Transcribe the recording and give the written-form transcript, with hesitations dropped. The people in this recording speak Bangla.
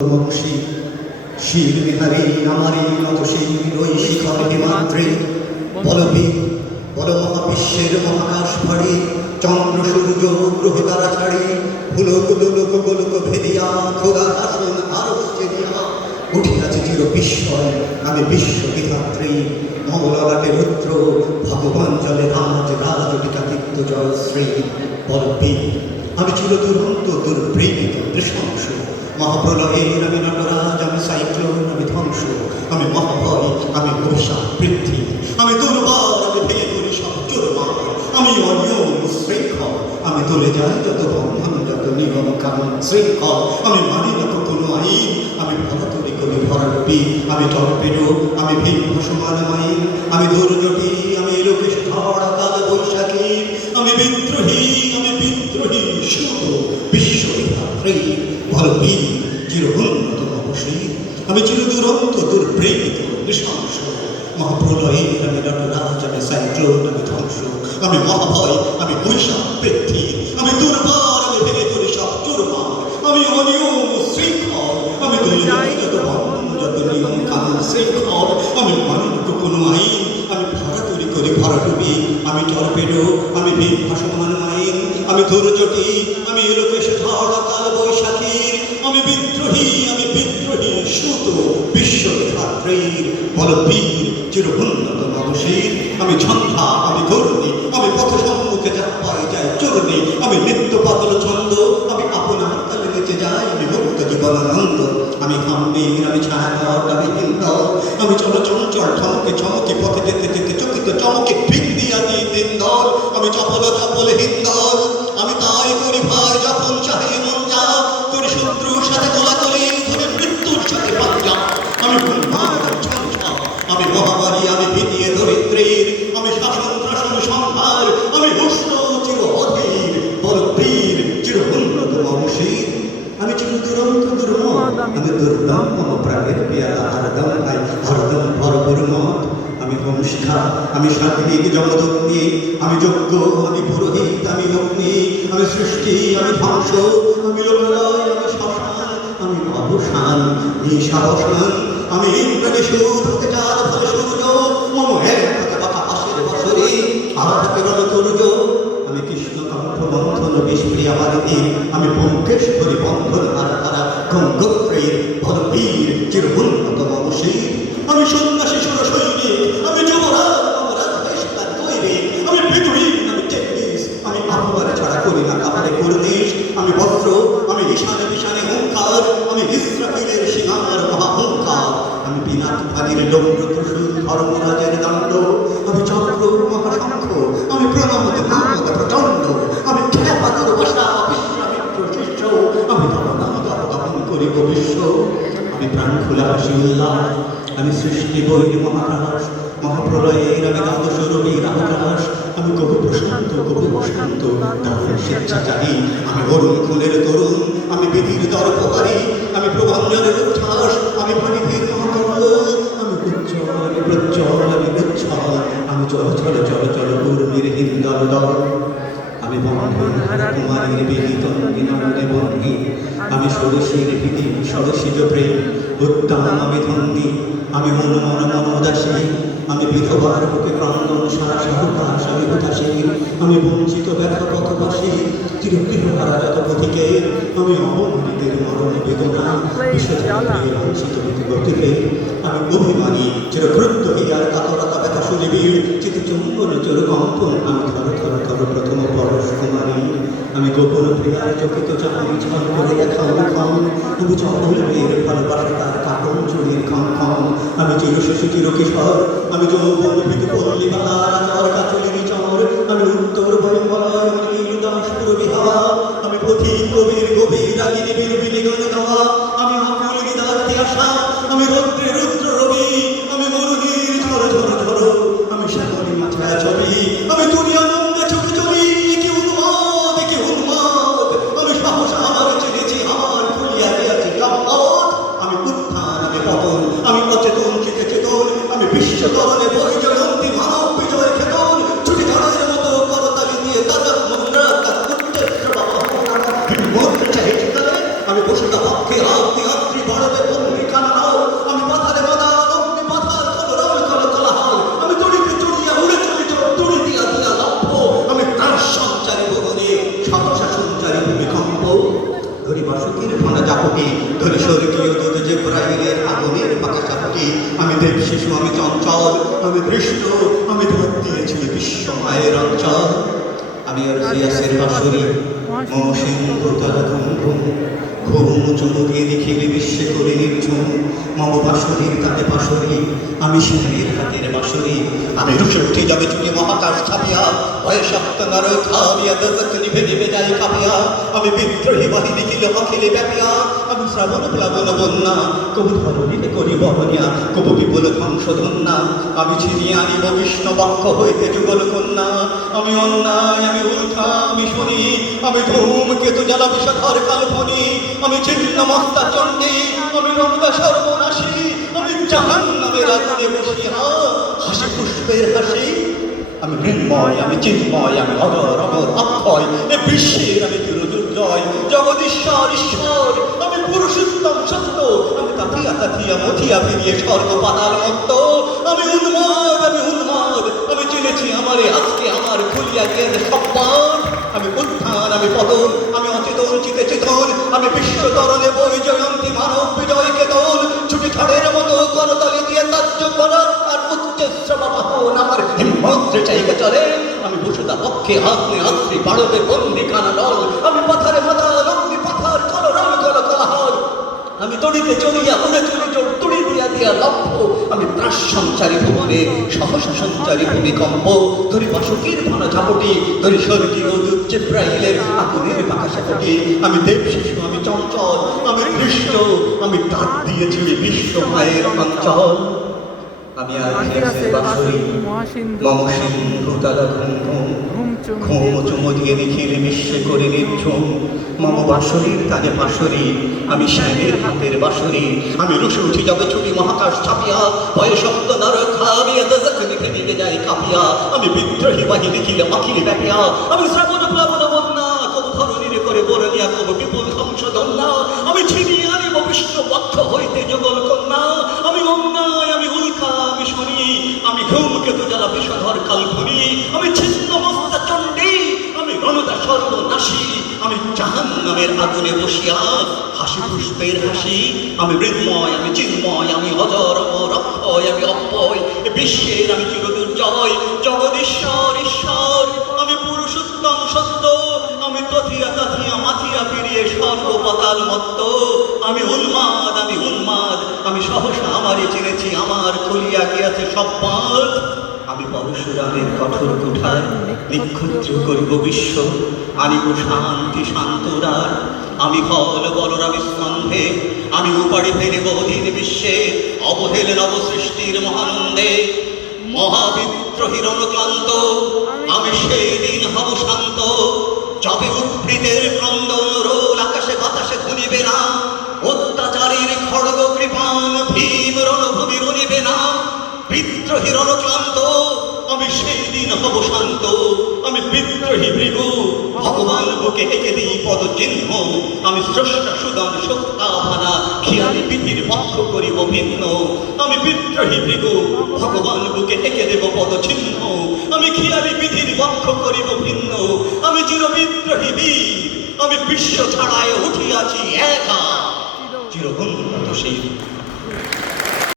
বংশী শির বিহারী আমারই নত শির ওই শিখর হিমাদ্রি বলবি বল মহাবিশ্বের মহাকাশ ভারী চন্দ্র সূর্য গ্রহ তারা ছাড়ি ফুলক দুলক গোলক ভেদিয়া খোদার আসন আরো চেরিয়া উঠিয়াছে চির বিস্ময় আমি বিশ্ববিধাত্রী মঙ্গলাটে রুদ্র ভগবান জলে রাজ রাজ বিকাতিত্ব জয়শ্রী বলবি আমি চির দুরন্ত দুর্প্রেমিত নৃশংস মহাপ্রলয়ের আমি নটরাজ আমি সাইক্লোন আমি ধ্বংস আমি মহাভয় আমি অভিশাপ বৃদ্ধি আমি দুর্বার আমি ভেঙে করি সব চোরমার আমি অনিয়ম শৃঙ্খল আমি তুলে যাই যত বন্ধন যত নিয়ম কানুন শৃঙ্খল আমি মানি না কোনো আইন আমি ভরাতুরি করি ভরাডুবি আমি টর্পেডো আমি ভিন্ন সমান মাইন আমি দুর্জটি আমি লোকেশ ঝড় কাল বৈশাখী আমি বিদ্রোহী শুধু বিশ্ববিধাত্রী বলবি চির উন্নত অবশ্যই আমি চির দুরন্ত দুর্প্রেমিত নৃশংস মহাপ্রলয়ের আমি নটরাজ আমি সাইক্লোন আমি ধ্বংস আমি মহাভয় আমি বৈশাখ বৃদ্ধি আমি দুর্বার আমি ভেঙে করি সব চোরমার আমি অনিয়ম শৃঙ্খল আমি যত বন্ধন যত নিয়ম কানুন শৃঙ্খল আমি মানি না কোনো আইন আমি ভরাতুরি করি ভরাডুবি আমি টর্পেডো আমি ভিন্ন সমান মাইন আমি দুর্জটি আমি লোকেশ ঝড় কাল বৈশাখীর আমি বিদ্রোহী শুধু বিশ্ববিধাত্রীর বলবীর চির উন্নত নবশীর আমি ঝঞ্ঝা আমি ধর্মী আমি পথ সম্মুখে যা পাই যায় চরণে আমি নিত্য পাতল ছন্দ আমি আপনার তালে নেচে যাই আমি মুক্ত জীবনানন্দ আমি গম্ভীর আমি ছায়াঘর আমি হিন্দল আমি চঞ্চল ঠমকে চমকে পথে যেতে যেতে চকিত চমকে ভিক দিয়া দিই দিন দল আমি চপল হিন্দল আমি তাই করি ভাই যখন চাহে মন যা করি শত্রুর সাথে তোলা করি ধরে মৃত্যুর সাথে পাঞ্জা আমি আমি মহামারী আমি ভীতিয়ে দরিদ্রের আমি শাসন ত্রাসন সংহার আমি উষ্ণ চির অধীর বলবীর চির উন্নত মমশীর আমি চির দুরন্ত দুর্মত আমি দুর্দম মম প্রাণের পেয়ালা হরদম ভরপুর মত আমি হোমশিখা আমি সাত্বিক জমদগ্নি আমি যজ্ঞ আমি পুরোহিত আমি অগ্নি আমি সৃষ্টি আমি ধ্বংস আমি লোকালয় আমি শ্মশান আমি অবসান নিঃসাবসান আমি ইন্দ্রকে সুর হতে চার ফলে সূর্য মম এক হাতে বাঁকা পাশের বছরে আর হাতে রণতুর্য আমি কৃষ্ণ কণ্ঠ বন্ধন বিষ্প্রিয়া বারিধি আমি ব্যোমকেশ্বরী বন্ধন হারা হারা গঙ্গোত্রীর বলবীর চির উন্নত মমশীর আমি সন্ন্যাসী সুর সৈনিক আমি যুবরাজ অমরাজ বেশকার তৈরি আমি বিদ্রোহী আমি টেকনিস আমি আহ্বান ছাড়া করি না কাপড়ে কর্নিশ আমি বস্ত্র আমি ঈশানে বিশানে হুঙ্কার আমি ইসরাফিলের সিংহার মহাহুঙ্কার আমি বিনাক ভাগের ডম্র ত্রিশূল ধর্মরাজের দণ্ড আমি চক্র মহাশঙ্খ আমি প্রণামত নামত প্রচণ্ড আমি খ্যাপাদুর বসা বিশ্বামিত্র শিষ্য আমি দমন করিব বিশ্ব আমি প্রাণ খোলা হাসি উল্লাস আমি সৃষ্টি বৈর মহাকাশ মহাপ্রলয়ের আমি দ্বাদশ রবির আকাশ আমি কবু প্রশান্ত দারুণ স্বেচ্ছাচারী আমি অরুণ কুলের তরুণ আমি বিধির দর্পহারী আমি প্রভাঞ্জনের উচ্ছ্বাস আমি প্রাণীদের মহাকন্দ আমি প্রজ্জ্বল আমি উচ্ছল আমি চল পূর্ণের হিন্দল দল আমি বন্ধন কুমারীর বেদিত বিনন্দে বন্ধি আমি ষোড়শীর ভীতি ষোড়শীজ প্রেম উত্তম আমি ধন্দি আমি মন উদাসী আমি বিধবার বুকে ক্রন্দন সারা সহকাশ আমি হতাশীর আমি বঞ্চিত ব্যথা পথবাসী চিরগৃহহারা যত পথিকে আমি অবমানীদের মরণ বেদনা বিশ্বজিত গতিকে আমি অভিমানী চিরক্রুদ্ধ হিয়ার কাতরতা ব্যথা সুনিবিড় চিত্তচুম্বন চোর কম্পন আমি থর প্রথম পরশ কুমারী আমি গোপন প্রিয়ার চকিত চাঁদি ছল করে দেখা মুখম আমি চন্দ্রের ভালোবাসা তার কাটন চুরির খম আমি চিরশিশু চিরকিশোর আমি যৌবন ভীত পল্লিকার কাচুলির চর আমি উত্তর ভয়ঙ্কর নীলদমস্পুর বিহার আমি পথিক কবির গভীর রাগিনী বিলবিলি গান গাওয়া আমি আকুল বিদার্থী আশা আমি রৌদ্রে রুদ্র রবি আমি মরুনির ঝড় আমি শ্যামলী মাথায় ছবি আমি দুনিয়া নন্দে ছবি ছবি কি উন্মাদ আমি সাহস আমার চিনেছি আমার খুলিয়া গিয়াছি কাপড় আমি উত্থান আমি পতন আমি অচেতন চিতে চেতন আমি বিশ্বতরণে বৈজয়ন্তী মানব বিজয় খেতন ছুটি ঝড়ের মতো করতালি দিয়ে কাজাক মুদ্রা উদ্দেশ্য আমি বসুতা পক্ষে আত্মী ধরে স্বর্গীয় দূত যে প্রাইলের আগুনের পাকাচাপটি আমি দেব শিশু আমি চঞ্চল আমি কৃষ্ণ আমি ধার দিয়েছি বিশ্ব মায়ের অঞ্চল আমি আর জিয়াসের বাঁশরি মমসিংহ তারা ঘুম ঘুম ঘুম চুমু দিয়ে দেখিলে বিশ্বে করে নির্ঝুম মম বাঁশরীর তাতে বাঁশরি আমি সেনের হাতের বাঁশরি আমি রুষে উঠে যাবে চুকে মহাকাশ ছাপিয়া ভয়ে সপ্ত নর খাবিয়া দশক নিভে নিভে যাই কাঁপিয়া আমি বিদ্রোহী বাহিনী কিল অখিলে ব্যাপিয়া আমি শ্রাবণ প্লাবন বন্যা কবু ধরণীতে করি বহনিয়া কবু বিপুল ধ্বংসধন্যা আমি ছিনিয়ে আনিব বিষ্ণু বক্ষ হইতে যুগল কন্যা আমি অন্যায় আমি উল্কা আমি শুনি আমি ধূমকেতু জ্বালা বিষধর কাল্পনি আমি ছিন্ন মস্তা চণ্ডী আমি রঙ্গা সর্বনাশী আমি জাহান্নামের আগুনে বসিয়া হাসি পুষ্পের হাসি আমি মৃন্ময় আমি চিন্ময় আমি অজর অমর অক্ষয় এ বিশ্বের আমি চিরদুর্জয় জগদীশ্বর ঈশ্বর আমি পুরুষোত্তম সত্য আমি তাথিয়া মথিয়া ফিরিয়ে স্বর্গ পাতাল মত্ত আমি উন্মাদ আমি চিনেছি আমারে আজকে আমার খুলিয়া গিয়েছে সম্পদ আমি উত্থান আমি পতন আমি অচেতন চিতে চেতন আমি বিশ্ব তরণে বই জয়ন্তী মানব বিজয় কেতন ছুটি ছাড়ের মতো করতালি দিয়ে তাজ্য করার আর উচ্চশ্রম বাহন আমার হিম্মত্রে চাইকে চলে আমি বসুদা পক্ষে আগ্নে আগ্রি বাড়বে বন্দি কানা দল আমি পাথারে মাথা লগ্নি পাথার কলরল কোলাহল আমি তড়িতে চলিয়া উড়ে চলি তুড়ি দিয়া লক্ষ্য আমি ত্রাস সঞ্চারী ভুবনে সহসা সঞ্চারী ভূমিকম্প ধরি বাসুকির ভানা ঝাপটি ধরি স্বর্গীয় দূত জিব্রাইলের আগুনের বাতাসাপটি আমি দেব শিশু আমি চঞ্চল আমি কৃষ্ণ আমি তার দিয়েছি বিশ্ব মায়ের অঞ্চল আমি আর বাঁশরি মম সিন্ধু দাদা ঘুম চুমো দিয়ে দেখিলে বিশ্বে করে নির্ঝুম মম বাঁশরির তাজে বাঁশরি আমি শ্যামের হাতের বাঁশরি আমি রুষে উঠি যাবে ছুটি মহাকাশ ছাপিয়া ভয়ে শব্দ নর খাবিয়া দশক নিভে নিভে যাই কাঁপিয়া আমি বিদ্রোহী বাহিনী কিলে অখিলে ব্যাপিয়া আমি শ্রাবণ প্লাবন বন্যা কবু ধরণীর করে বরণিয়া কবু বিপুল ধ্বংসধন্যা আমি ছিনিয়ে আনিব বিষ্ণু বক্ষ হইতে যুগল কন্যা আমি অন্যায় আমি উল্কা আমি শুনি আমি ধূমকেতু জ্বালা বিষধর কাল্পনি আমি ছিন্ন মস্তা চণ্ডী আমি রণদা সর্বনাশী আমি জাহান্নামের আগুনে বসিয়া হাসি পুষ্পের হাসি আমি মৃন্ময় আমি চিন্ময় আমি অজর অমর অক্ষয় আমি অক্ষয় বিশ্বের আমি চিরদুর্জয় জগদীশ্বর ঈশ্বর আমি পুরুষোত্তম সত্য আমি তথিয়া মাথিয়া ফিরিয়ে সর্বপাতাল মত্ত আমি উন্মাদ আমি সহসা আমারই চিনেছি আমার খুলিয়া গিয়াছে সব পথ আমি পরশুরামের কঠোর কুঠার নিক্ষুদ্র করিব বিশ্ব আনিব শান্তি শান্তরার আমি ফল বলরামি স্কন্ধে আমি উপাড়ি ফেরিব অধীন বিশ্বে অবহেলে নব সৃষ্টির মহানন্দে মহাবিদ্রোহীর অনুক্লান্ত আমি সেই দিন হব শান্ত যবে উদ্ভিদের ক্রন্দন রোল আকাশে বাতাসে ধুনিবে না অত্যাচারীর খড়গ কৃপান ভীম রণভূমি রনিবে না বিদ্রোহীর অনুক্লান্ত আমি সেই দিন হব শান্ত আমি বিদ্রোহী ভৃগু ভগবান বুকে এঁকে দিই পদ চিহ্ন আমি স্রষ্টা সুদান সত্যাভানা খেয়ালি বিধির পক্ষ করিব ভিন্ন আমি বিদ্রোহী ভৃগু ভগবান বুকে এঁকে দেব পদ চিহ্ন আমি খেয়ালি বিধির পক্ষ করিব ভিন্ন আমি চির বিদ্রোহী বীর আমি বিশ্ব ছাড়ায় উঠিয়াছি একা চিরবন্ধ সেই